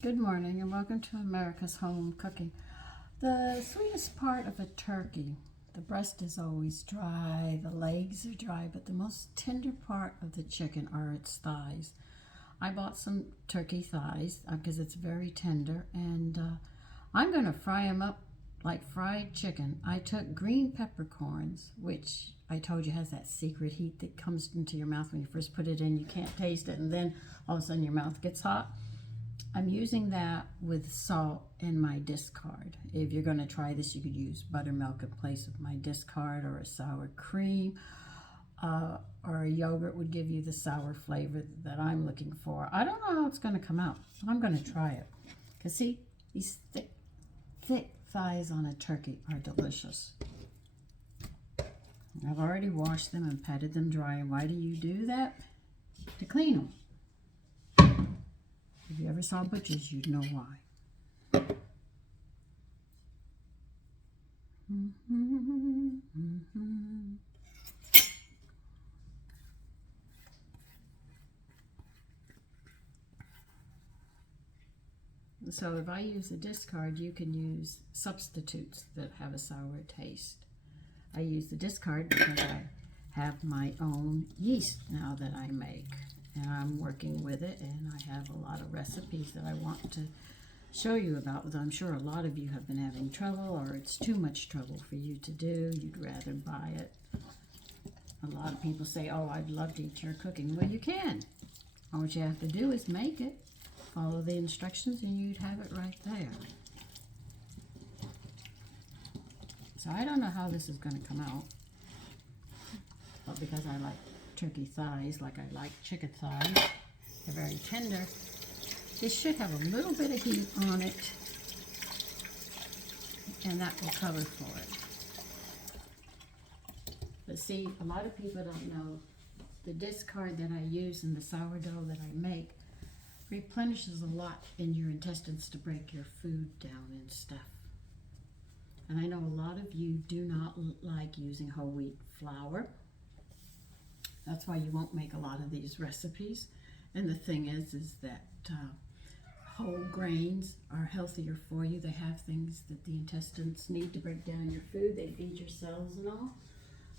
Good morning and welcome to America's Home Cooking. The sweetest part of a turkey, the breast is always dry, the legs are dry, but the most tender part of the chicken are its thighs. I bought some turkey thighs because it's very tender, and I'm going to fry them up like fried chicken. I took green peppercorns, which I told you has that secret heat that comes into your mouth when you first put it in. You can't taste it, and then all of a sudden your mouth gets hot. I'm using that with salt in my discard. If you're going to try this, you could use buttermilk in place of my discard, or a sour cream, or a yogurt would give you the sour flavor that I'm looking for. I don't know how it's going to come out. I'm going to try it. Because see, these thick thighs on a turkey are delicious. I've already washed them and patted them dry. And why do you do that? To clean them. If you ever saw butchers, you'd know why. So if I use a discard, you can use substitutes that have a sour taste. I use the discard because I have my own yeast now that I make. And I'm working with it, and I have a lot of recipes that I want to show you about, though I'm sure a lot of you have been having trouble, or it's too much trouble for you to do. You'd rather buy it. A lot of people say, oh, I'd love to eat your cooking. Well, you can. All you have to do is make it, follow the instructions, and you'd have it right there. So I don't know how this is going to come out, but because I like turkey thighs like I like chicken thighs, they're very tender. This should have a little bit of heat on it, and that will cover for it. But see, a lot of people don't know the discard that I use in the sourdough that I make replenishes a lot in your intestines to break your food down and stuff. And I know a lot of you do not like using whole wheat flour. That's why you won't make a lot of these recipes. And the thing is that whole grains are healthier for you. They have things that the intestines need to break down your food. They feed your cells and all.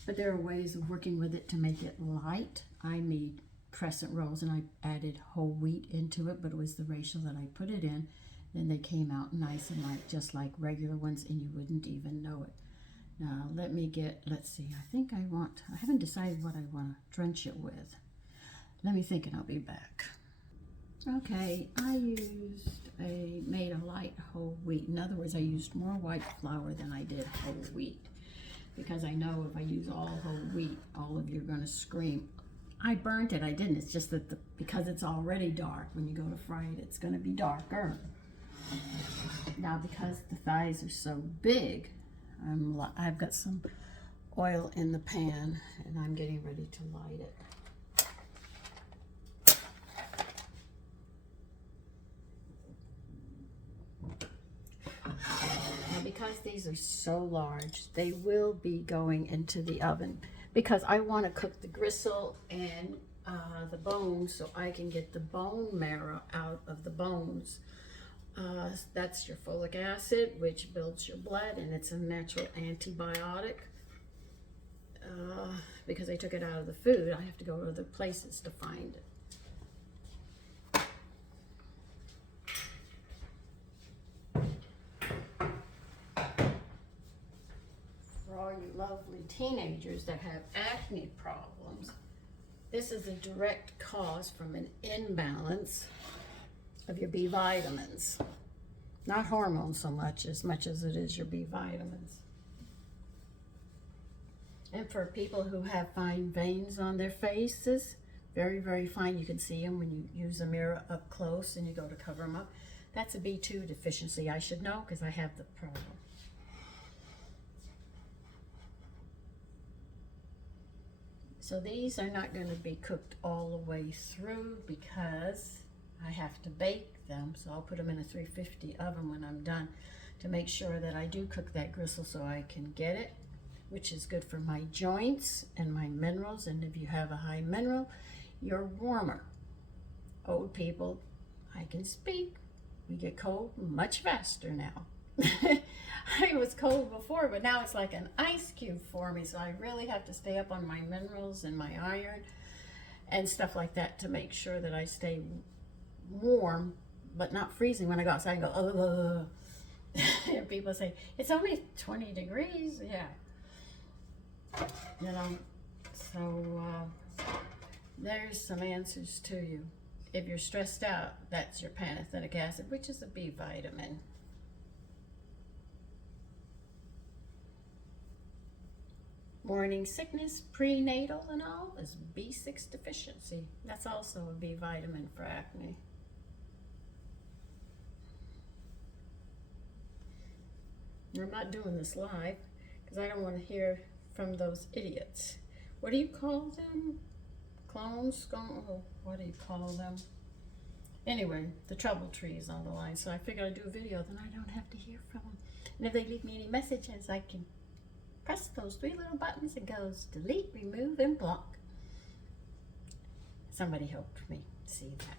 But there are ways of working with it to make it light. I made crescent rolls and I added whole wheat into it, but it was the ratio that I put it in. Then they came out nice and light, just like regular ones, and you wouldn't even know it. Now, let's see, I haven't decided what I want to drench it with. Let me think and I'll be back. Okay, I made a light whole wheat. In other words, I used more white flour than I did whole wheat. Because I know if I use all whole wheat, all of you are going to scream. I burnt it, I didn't. It's just that because it's already dark, when you go to fry it, it's going to be darker. Now, because the thighs are so big, I've got some oil in the pan, and I'm getting ready to light it. Now, because these are so large, they will be going into the oven, because I want to cook the gristle and the bones so I can get the bone marrow out of the bones. That's your folic acid, which builds your blood, and it's a natural antibiotic. Because I took it out of the food, I have to go to other places to find it. For all you lovely teenagers that have acne problems, this is a direct cause from an imbalance of your B vitamins. Not hormones so much as it is your B vitamins. And for people who have fine veins on their faces, very, very fine, you can see them when you use a mirror up close and you go to cover them up. That's a B2 deficiency. I should know because I have the problem. So these are not going to be cooked all the way through because I have to bake them, so I'll put them in a 350 oven when I'm done to make sure that I do cook that gristle so I can get it, which is good for my joints and my minerals. And if you have a high mineral, you're warmer. Old people, I can speak. We get cold much faster now. It was cold before, but now it's like an ice cube for me. So I really have to stay up on my minerals and my iron and stuff like that to make sure that I stay warm, but not freezing when I go outside and go, oh. And people say, it's only 20 degrees. Yeah. You know, so there's some answers to you. If you're stressed out, that's your pantothenic acid, which is a B vitamin. Morning sickness, prenatal and all, is B6 deficiency. That's also a B vitamin for acne. I'm not doing this live because I don't want to hear from those idiots. What do you call them? Clones? What do you call them? Anyway, the trouble tree is on the line, so I figured I'd do a video, then I don't have to hear from them. And if they leave me any messages, I can press those 3 little buttons. It goes delete, remove, and block. Somebody helped me see that.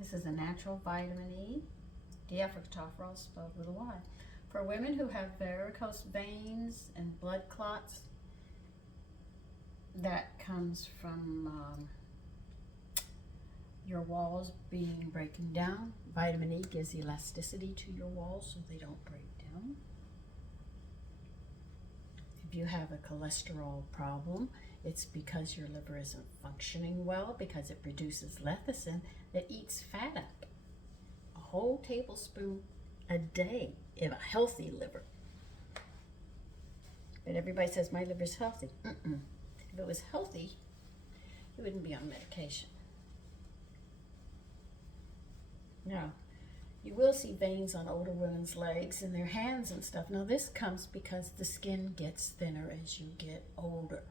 This is a natural vitamin E, diethyltocopherol spelled with a Y. For women who have varicose veins and blood clots, that comes from your walls breaking down. Vitamin E gives elasticity to your walls so they don't break down. If you have a cholesterol problem, it's because your liver isn't functioning well, because it produces lecithin that eats fat up. A whole tablespoon a day in a healthy liver. But everybody says my liver's healthy. If it was healthy, it wouldn't be on medication. Now, you will see veins on older women's legs and their hands and stuff. Now, this comes because the skin gets thinner as you get older.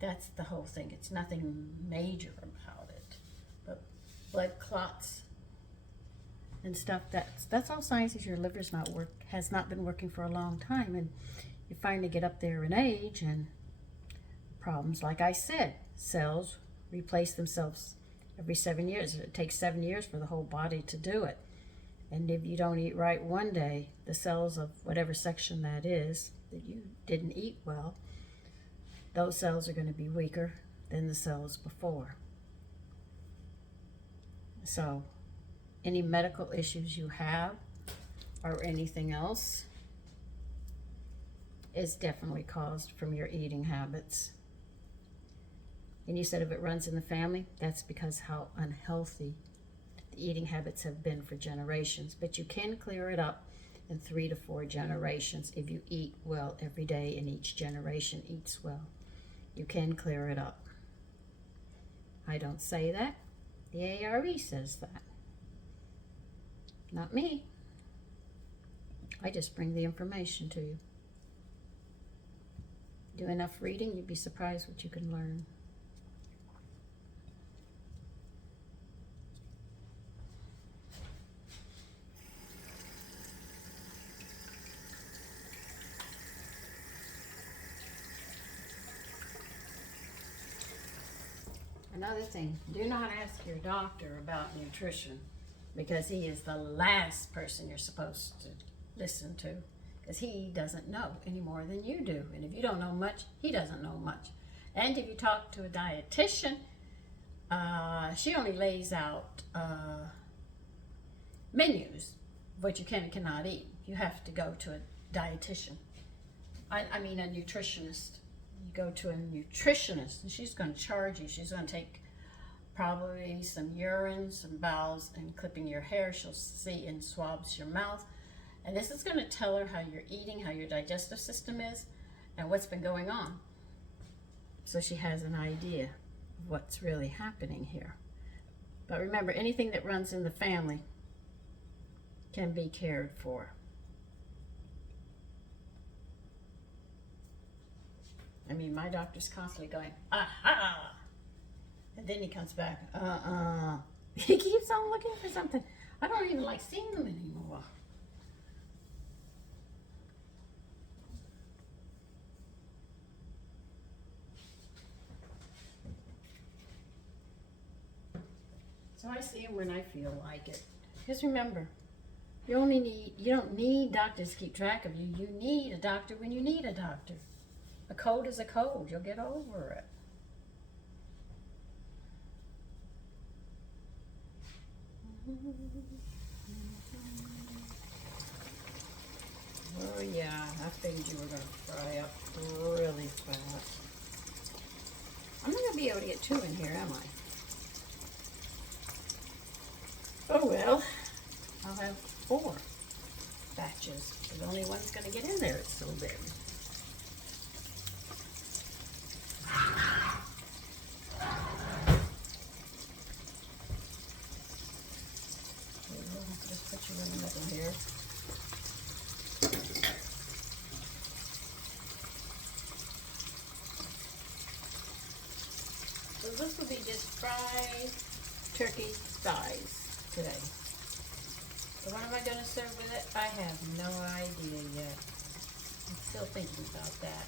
That's the whole thing. It's nothing major about it. But blood clots and stuff, that's all signs that your liver's has not been working for a long time, and you finally get up there in age and problems. Like I said, cells replace themselves every 7 years. It takes 7 years for the whole body to do it. And if you don't eat right one day, the cells of whatever section that is that you didn't eat well, those cells are going to be weaker than the cells before. So any medical issues you have or anything else is definitely caused from your eating habits. And you said if it runs in the family, that's because how unhealthy the eating habits have been for generations. But you can clear it up in 3 to 4 generations if you eat well every day and each generation eats well. You can clear it up. I don't say that. The ARE says that. Not me. I just bring the information to you. Do enough reading, you'd be surprised what you can learn. Another thing, do not ask your doctor about nutrition, because he is the last person you're supposed to listen to, because he doesn't know any more than you do. And if you don't know much, he doesn't know much. And if you talk to a dietitian, she only lays out menus of what you can and cannot eat. You have to go to a dietitian. I mean a nutritionist. You go to a nutritionist and she's going to charge you. She's going to take probably some urine, some bowels, and clipping your hair. She'll see and swabs your mouth. And this is going to tell her how you're eating, how your digestive system is, and what's been going on. So she has an idea of what's really happening here. But remember, anything that runs in the family can be cared for. I mean, my doctor's constantly going, aha! And then he comes back, He keeps on looking for something. I don't even like seeing him anymore. So I see him when I feel like it. Just remember, you don't need doctors to keep track of you. You need a doctor when you need a doctor. A cold is a cold. You'll get over it. Oh yeah, I figured you were going to fry up really fast. I'm not going to be able to get 2 in here, am I? Oh well, I'll have 4 batches, but only one's going to get in there. It's so big. Just put you in the middle here. So this will be just fried turkey thighs today. So what am I going to serve with it? I have no idea yet. I'm still thinking about that.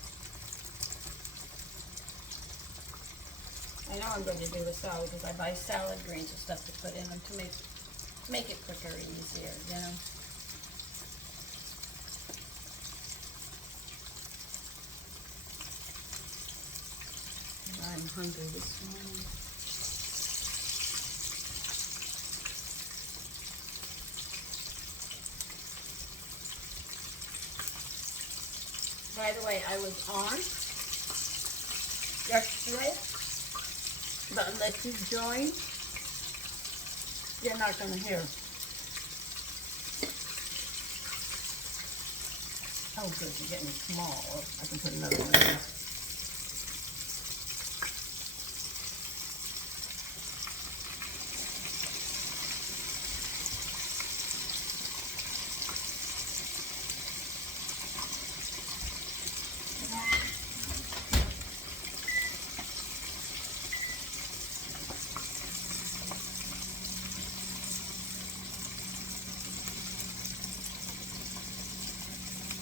I know I'm going to do a salad because I buy salad greens and stuff to put in them to make it quicker and easier, you know. I'm hungry this morning. By the way, I was on yesterday, but unless you join, you're not going to hear. Oh good, you're getting small. I can put another one in.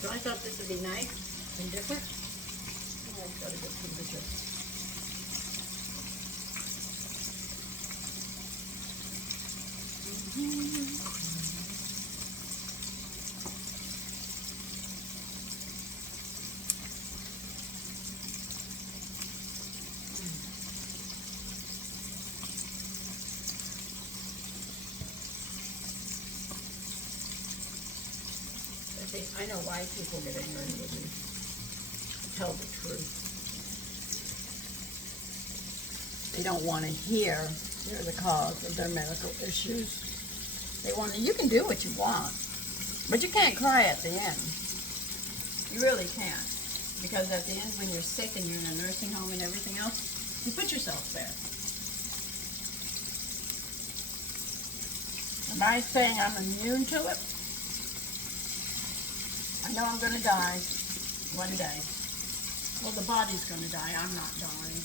So I thought this would be nice and different. Oh, I've got a good temperature. I know why people get angry with me. Tell the truth. They don't want to hear the cause of their medical issues. They want to, you can do what you want, but you can't cry at the end. You really can't. Because at the end, when you're sick and you're in a nursing home and everything else, you put yourself there. Am I saying I'm immune to it? I know I'm going to die one day. Well, the body's going to die. I'm not dying.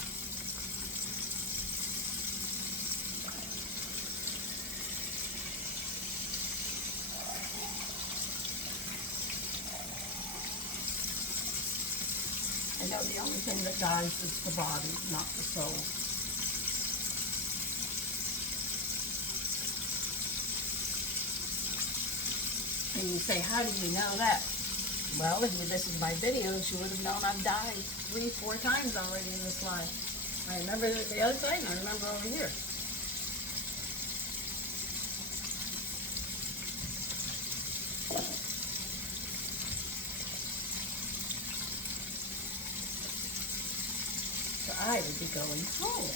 I know the only thing that dies is the body, not the soul. And you say, how do you know that? Well, if you listened to my videos, you would have known I've died 3-4 times already in this life. I remember the other side, and I remember over here. So I would be going home.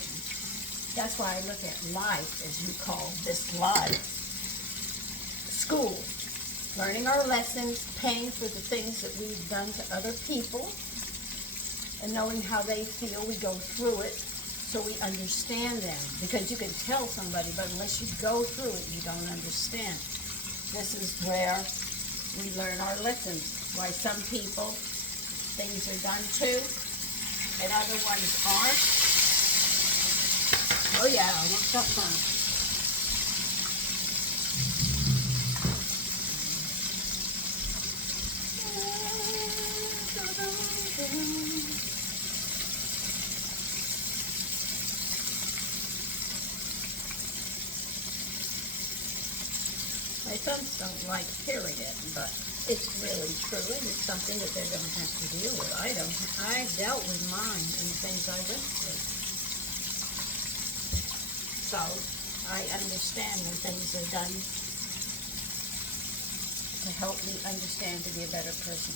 That's why I look at life, as you call this life. School. Learning our lessons, paying for the things that we've done to other people, and knowing how they feel. We go through it. so we understand them. Because you can tell somebody, but unless you go through it, you don't understand. This is where we learn our lessons. Why some people, things are done to, and other ones aren't. Oh yeah, what's up, fun? My sons don't like hearing it, but it's really true, and it's something that they're going to have to deal with. I dealt with mine and the things I went through. So, I understand when things are done to help me understand to be a better person.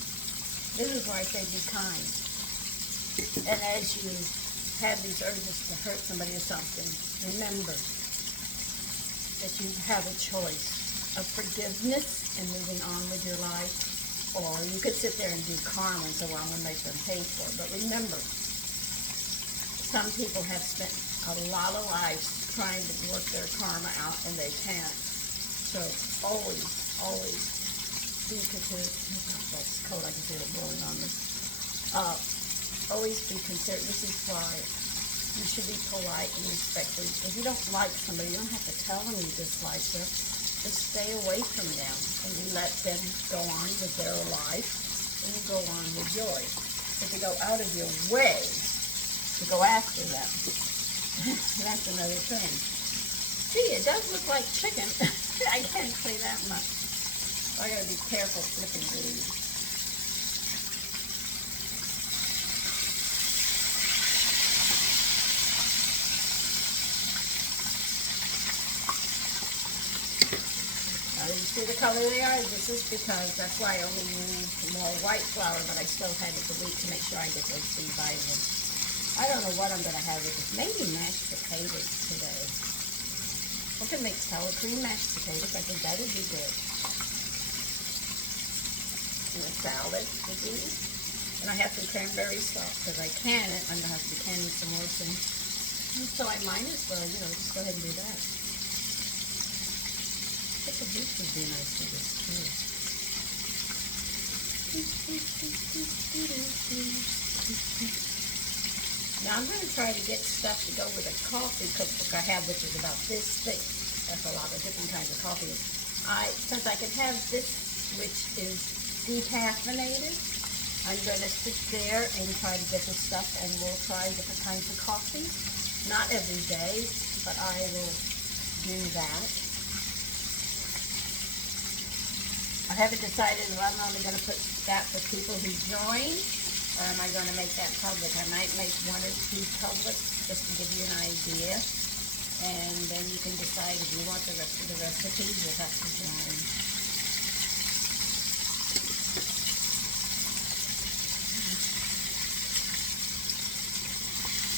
This is why I say be kind. And as you have these urges to hurt somebody or something, remember that you have a choice of forgiveness and moving on with your life, or you could sit there and do karma and say, well, I'm going to make them pay for it. But remember, some people have spent a lot of lives trying to work their karma out, and they can't. So always, always be considerate. That's cold. I can feel it blowing on me. Always be considerate. This is why you should be polite and respectful. If you don't like somebody, you don't have to tell them you dislike them. Just stay away from them, and you let them go on with their life, and you go on with yours. If you go out of your way to go after them, that's another thing. See, it does look like chicken. I can't say that much. I gotta be careful flipping these. You see the color they are? This is because that's why I only used more white flour, but I still had to delete to make sure I get those B vitamins. I don't know what I'm going to have with this. Maybe mashed potatoes today. I can make sour cream mashed potatoes. I think that would be good. And a salad with these. And I have some cranberry sauce because I can it. I'm going to have to be canning some more soon. So I might as well, just go ahead and do that. I think a beef would be nice for this too. Now I'm going to try to get stuff to go with a coffee cookbook I have, which is about this thick. That's a lot of different kinds of coffee. Since I can have this, which is decaffeinated, I'm going to sit there and try to get the stuff, and we'll try different kinds of coffee. Not every day, but I will do that. I haven't decided if I'm only going to put that for people who join, or am I going to make that public? I might make one or two public just to give you an idea, and then you can decide if you want the rest of the recipes. You'll have to join.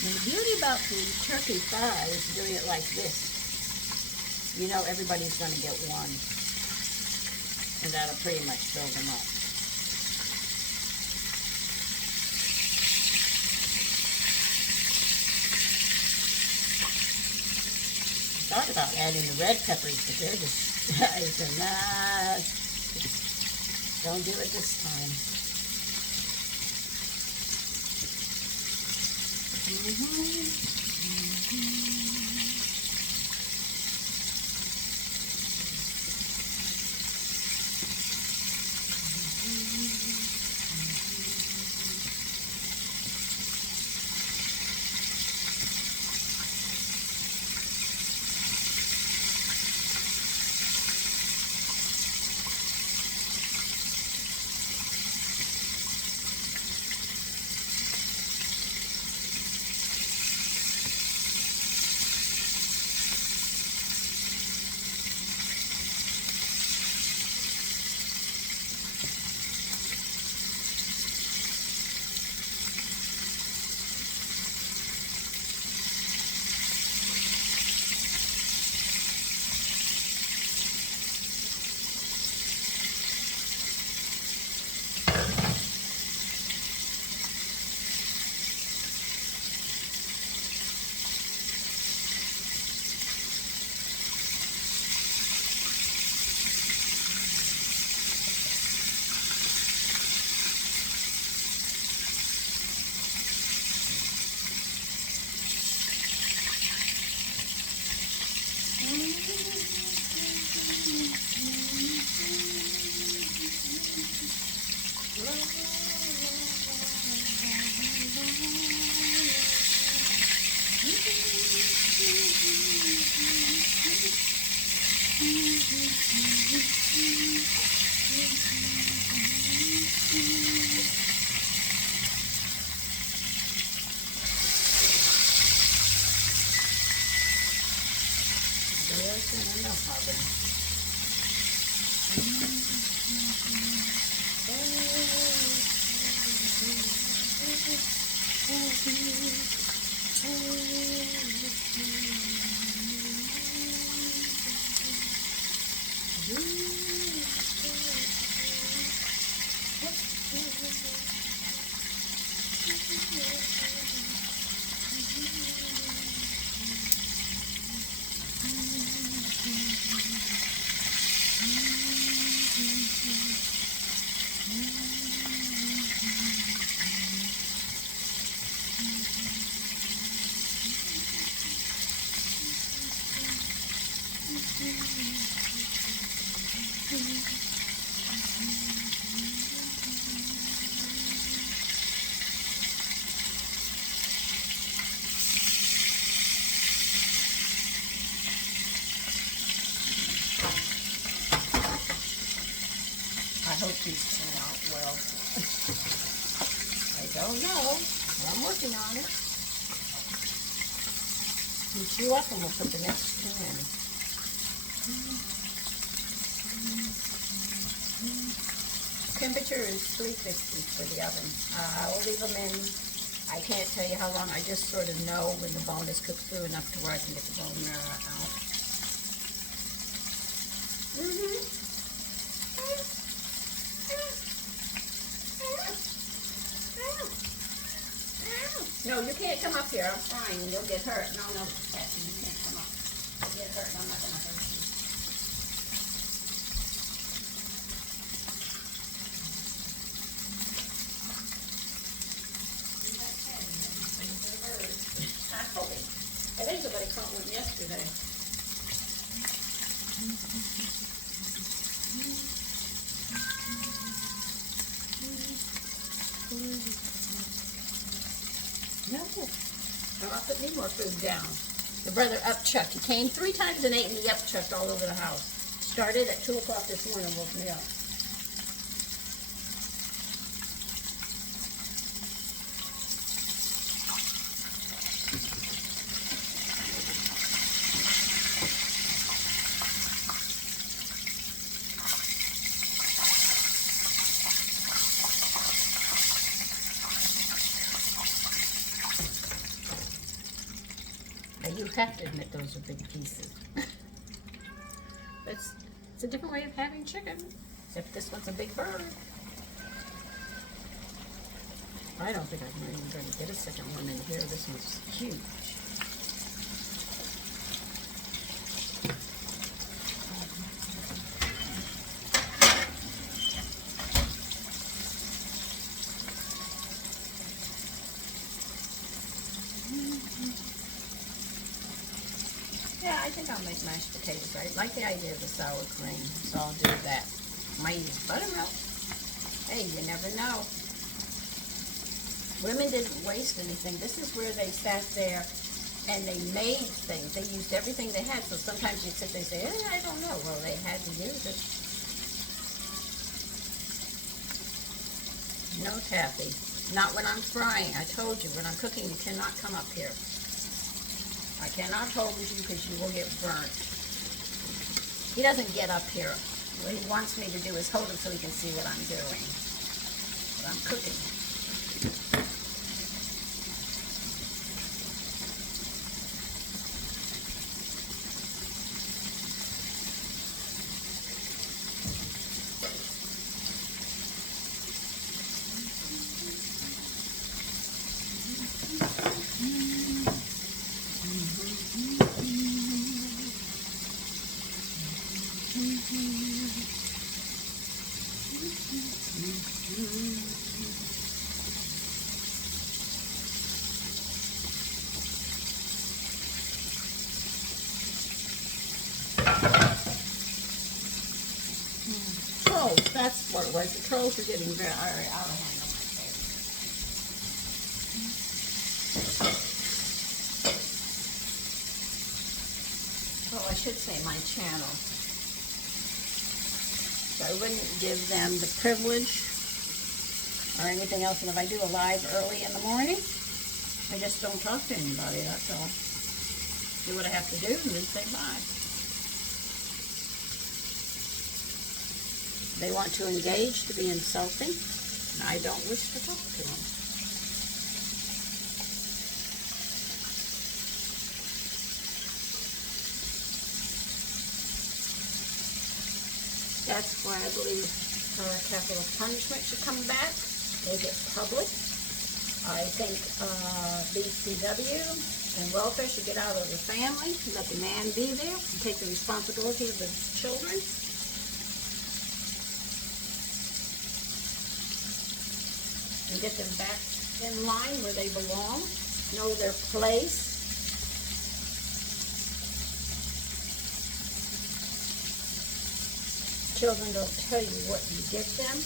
And the beauty about the turkey thigh is doing it like this. You know everybody's going to get one. And that'll pretty much fill them up. I thought about adding the red peppers, but they're just, I said, nah, don't do it this time. in the oven. I hope these turn out well. I don't know. I'm working on it. Heat you up and we'll put the next two in. Temperature is 350 for the oven. I'll leave them in. I can't tell you how long. I just sort of know when the bone is cooked through enough to where I can get the bone marrow out. No, you can't come up here. I'm frying and you'll get hurt. No, Kathy, you can't come up. You'll get hurt and I'm not going to hurt you. I think somebody caught one yesterday. No. I'll put me more food down. Your brother upchucked. He came 3 times and ate and he upchucked all over the house. Started at 2 o'clock this morning and woke me up. You have to admit those are big pieces. It's a different way of having chicken, except this one's a big bird. I don't think I'm even going to get a second one in here. This one's huge. Yeah, I think I'll make mashed potatoes. I like the idea of the sour cream, so I'll do that. Might use buttermilk. Hey, you never know. Women didn't waste anything. This is where they sat there and they made things. They used everything they had, so sometimes you sit there and say, I don't know. Well, they had to use it. No, Taffy. Not when I'm frying. I told you, when I'm cooking, you cannot come up here. I cannot hold with you because you will get burnt. He doesn't get up here. What he wants me to do is hold him so he can see what I'm doing. But I'm cooking. Oh, that's what it was. The trolls are getting very out of hand on my face. Well, I should say my channel. So I wouldn't give them the privilege or anything else. And if I do a live early in the morning, I just don't talk to anybody, that's all. Do what I have to do and then say bye. They want to engage, to be insulting, and I don't wish to talk to them. That's why I believe capital punishment should come back, make it public. I think BCW and welfare should get out of the family, let the man be there, and take the responsibility of the children. And get them back in line where they belong, know their place. Children don't tell you what you give them.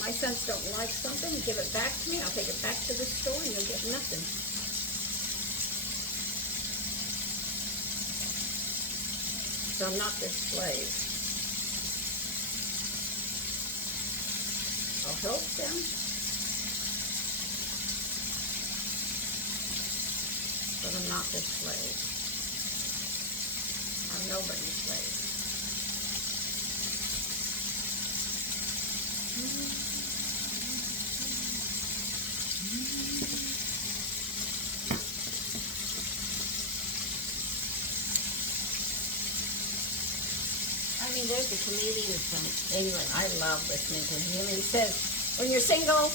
My sons don't like something, give it back to me, I'll take it back to the store and you'll get nothing. So I'm not their slave. I'll help them. But I'm not their slave. I'm nobody's slave. I mean, there's a comedian from England. I love listening to him. He says, when you're single,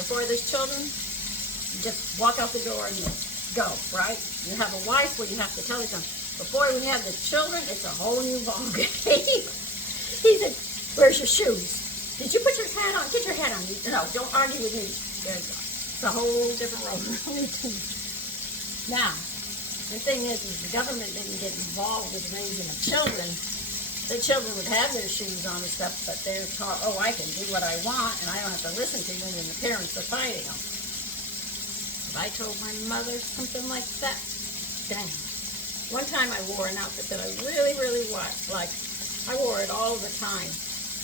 before there's children, you just walk out the door and you go, right? You have a wife where you have to tell her something. But boy, when you have the children, it's a whole new ballgame. He said, where's your shoes? Did you put your hat on? Get your hat on. No, don't argue with me. It's a whole different road. Now, the thing is the government didn't get involved with raising the children would have their shoes on and stuff, but they're taught, oh, I can do what I want, and I don't have to listen to when the parents are fighting them. If I told my mother something like that, dang. One time I wore an outfit that I really, really liked. I wore it all the time.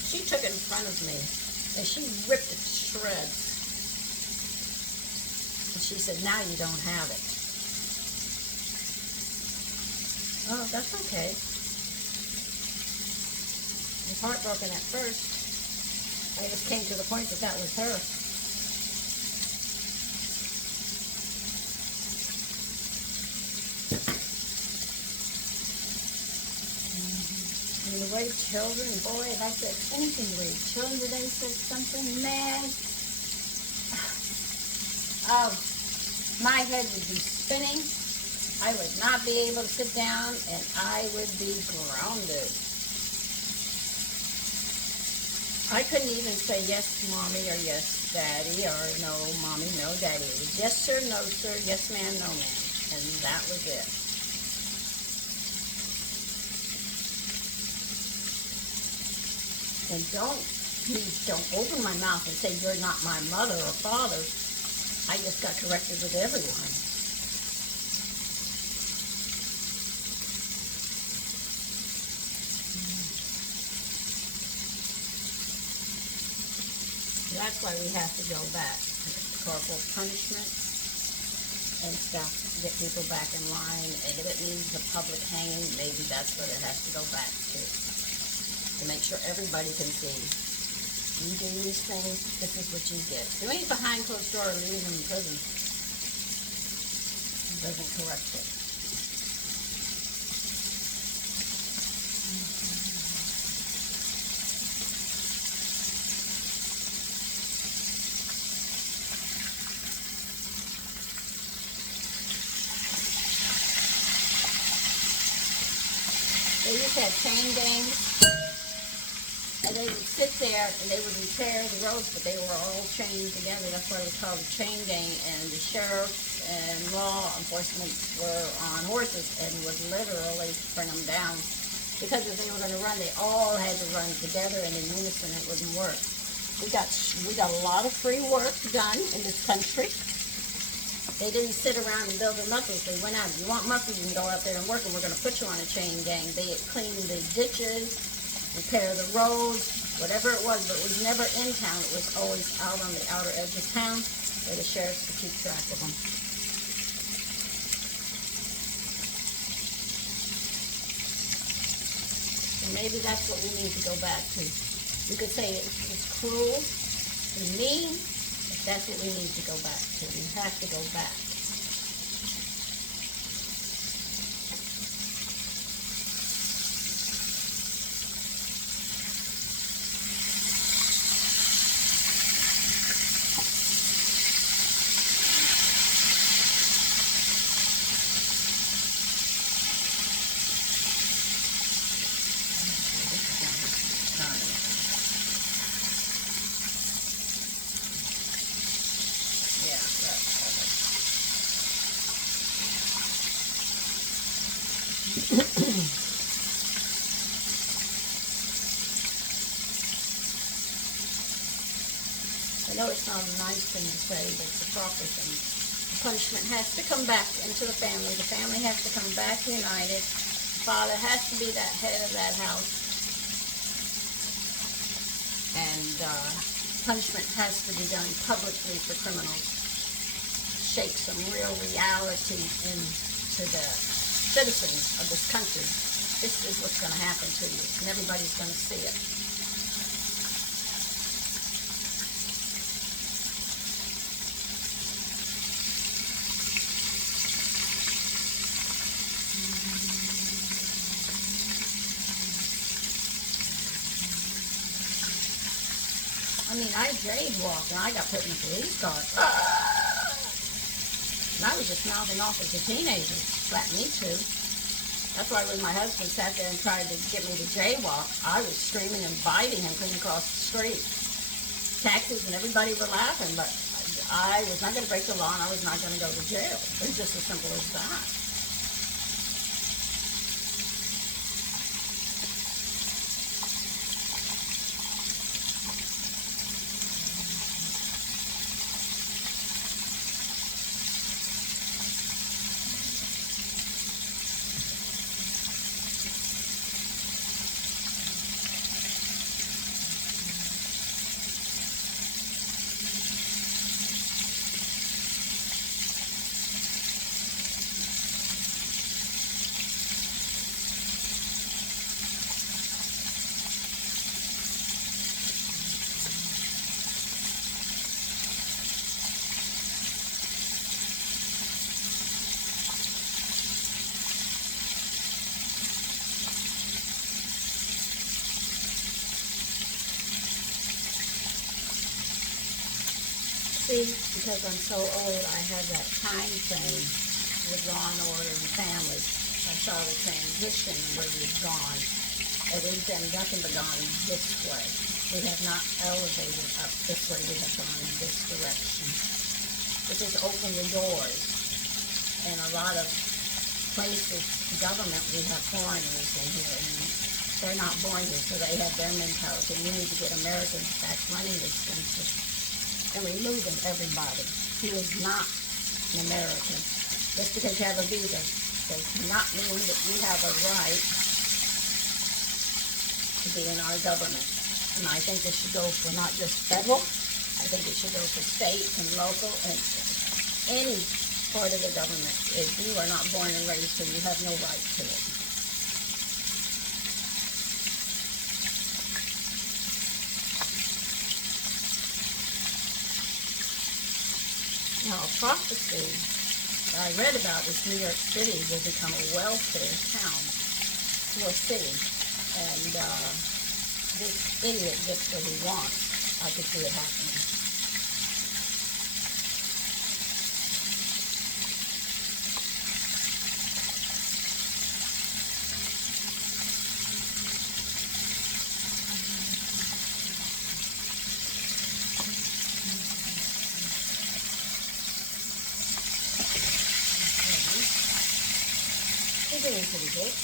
She took it in front of me, and she ripped it to shreds. And she said, now you don't have it. Oh, that's okay. I was heartbroken at first. I just came to the point that was her. And the way children, boy, if I said anything the way children today said something, man, oh, my head would be spinning. I would not be able to sit down, and I would be grounded. I couldn't even say yes, mommy, or yes, daddy, or no, mommy, no, daddy. It was yes, sir, no, sir, yes, ma'am, no, ma'am. And that was it. And don't open my mouth and say you're not my mother or father. I just got corrected with everyone. That's why we have to go back to corporal punishment and stuff to get people back in line. And if it means a public hanging, maybe that's what it has to go back to make sure everybody can see. You do these things, this is what you get. Doing it behind closed door or leaving them in prison doesn't correct it. They used to have chain gangs, and they would sit there and they would repair the roads, but they were all chained together. That's why it was called a chain gang. And the sheriff and law enforcement were on horses and would literally bring them down. Because if they were going to run, they all had to run together, and in unison it wouldn't work. We got a lot of free work done in this country. They didn't sit around and build the muscles. They went out. If you want muscles, you can go out there and work, and we're going to put you on a chain gang. They cleaned the ditches, repair the roads, whatever it was, but it was never in town. It was always out on the outer edge of town where the sheriffs could keep track of them. And maybe that's what we need to go back to. You could say it's cruel and mean, but that's what we need to go back to. We have to go back. Yeah, I know it's not a nice thing to say, but it's the proper thing. The punishment has to come back into the family. The family has to come back united. The father has to be that head of that house. And punishment has to be done publicly for criminals. Shake some real reality into the citizens of this country. This is what's going to happen to you, and everybody's going to see it. I mean, I jaywalked and I got put in a police car. And I was just mouthing off as a teenager. Flat me too. That's why when my husband sat there and tried to get me to jaywalk, I was screaming and biting him clean across the street. Taxis and everybody were laughing, but I was not going to break the law and I was not going to go to jail. It's just as simple as that. See, because I'm so old, I have that time frame with Law and Order and Family. I saw the transition where we've gone. It has been nothing but gone this way. We have not elevated up this way. We have gone in this direction. It has opened the doors. In a lot of places, government, we have foreigners in here, and they're not born here, so they have their mentality. We need to get Americans back running this country and removing everybody who is not an American. Just because you have a visa does not mean that you have a right to be in our government. And I think it should go for not just federal, I think it should go for state and local and any part of the government. If you are not born and raised here, you have no right to it. Now, a prophecy that I read about is New York City will become a welfare town to a city. And this idiot gets what he wants. I could see it happening. You're doing pretty good.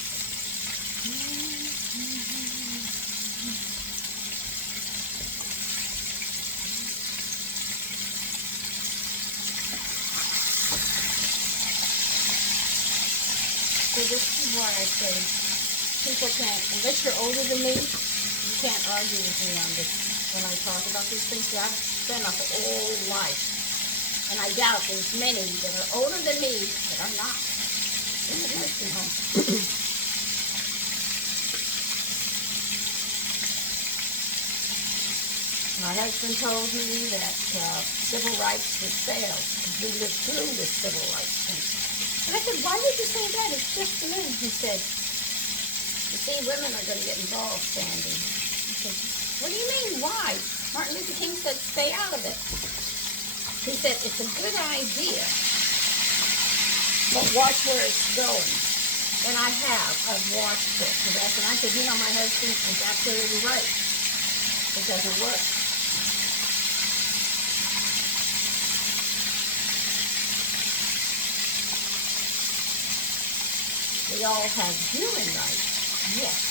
So this is why I say people can't, unless you're older than me, you can't argue with me on this. When I talk about these things, see, I've spent a whole life. And I doubt there's many that are older than me that are not in the nursing home. My husband told me that civil rights would fail because we lived through the civil rights thing. And I said, why would you say that? It's just the men. He said, you see, women are going to get involved, Sandy. I said, what do you mean, why? Martin Luther King said, stay out of it. He said, it's a good idea, but watch where it's going. And I have. I've watched it. And I said, you know, my husband is absolutely right. It doesn't work. We all have human rights, yes.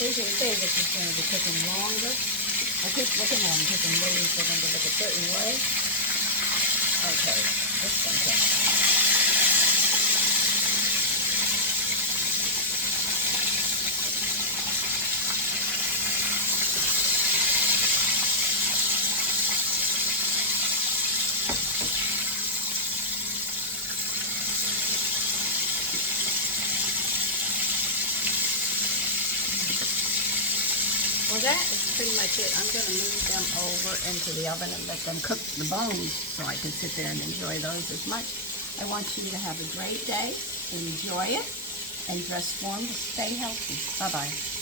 Easy to say this is going to be cooking longer. I keep looking at them because I'm waiting for them to look a certain way. Okay, this one can. Well, that is pretty much it. I'm going to move them over into the oven and let them cook the bones so I can sit there and enjoy those as much. I want you to have a great day. Enjoy it. And dress warm to stay healthy. Bye-bye.